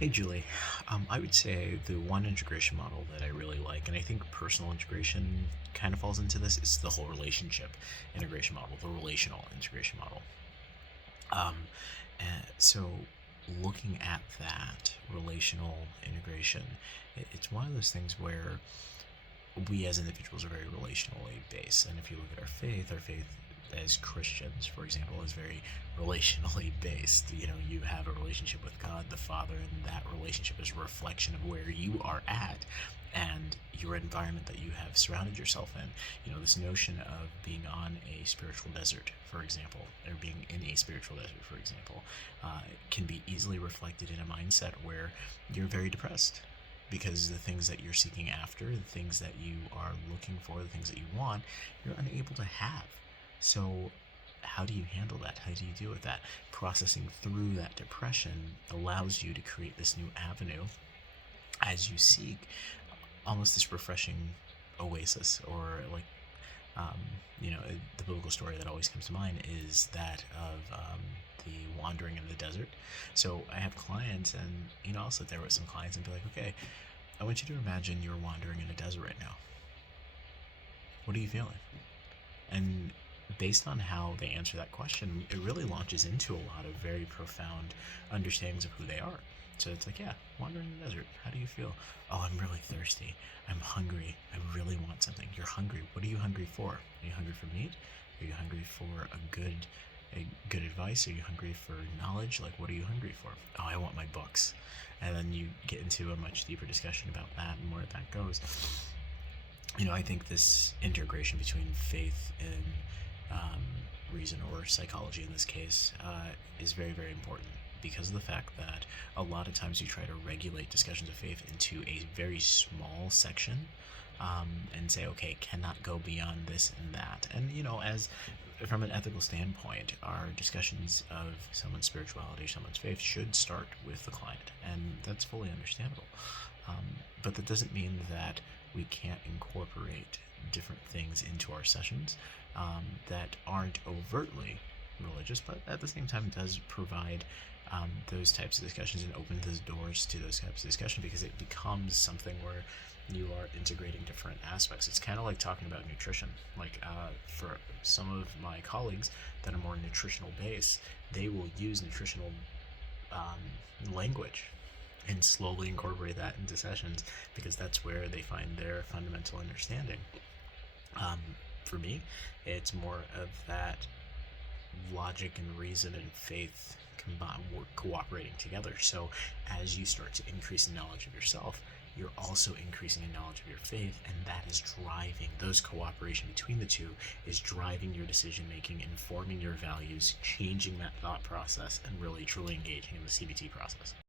Hey Julie, I would say the one integration model that I really like, and I think personal integration kind of falls into this, is the whole relationship integration model, the relational integration model. Um, so, looking at that relational integration, it's one of those things where we as individuals are very relationally based. And if you look at our faith as Christians, for example, is very relationally based. You know, you have a relationship with God the Father, and that relationship is a reflection of where you are at and your environment that you have surrounded yourself in. You know, this notion of being on a spiritual desert, for example, or being in a spiritual desert, for example, can be easily reflected in a mindset where you're very depressed because the things that you're seeking after, the things that you are looking for, the things that you want, you're unable to have. So, how do you handle that? How do you deal with that? Processing through that depression allows you to create this new avenue as you seek almost this refreshing oasis, or like, um, the biblical story that always comes to mind is that of the wandering in the desert. So I have clients, and I'll sit there with some clients and be like, okay, I want you to imagine you're wandering in a desert right now. What are you feeling? And based on how they answer that question, it really launches into a lot of very profound understandings of who they are. So it's like, yeah, wandering in the desert. How do you feel? Oh, I'm really thirsty. I'm hungry. I really want something. You're hungry. What are you hungry for? Are you hungry for meat? Are you hungry for a good advice? Are you hungry for knowledge? Like, what are you hungry for? Oh, I want my books. And then you get into a much deeper discussion about that and where that goes. I think this integration between faith and reason, or psychology in this case, is very, very important because of the fact that a lot of times you try to regulate discussions of faith into a very small section, and say, okay, cannot go beyond this and that. And, as from an ethical standpoint, our discussions of someone's spirituality, someone's faith should start with the client, and that's fully understandable. But that doesn't mean that we can't incorporate different things into our sessions, that aren't overtly religious, but at the same time does provide those types of discussions and open those doors to those types of discussion, because it becomes something where you are integrating different aspects. It's kind of like talking about nutrition. Like, for some of my colleagues that are more nutritional based, they will use nutritional language and slowly incorporate that into sessions, because that's where they find their fundamental understanding. Um, for me, it's more of that logic and reason and faith cooperating together. So as you start to increase in knowledge of yourself, you're also increasing in knowledge of your faith, and that is driving those cooperation between the two, is driving your decision making, informing your values, changing that thought process, and really truly engaging in the CBT process.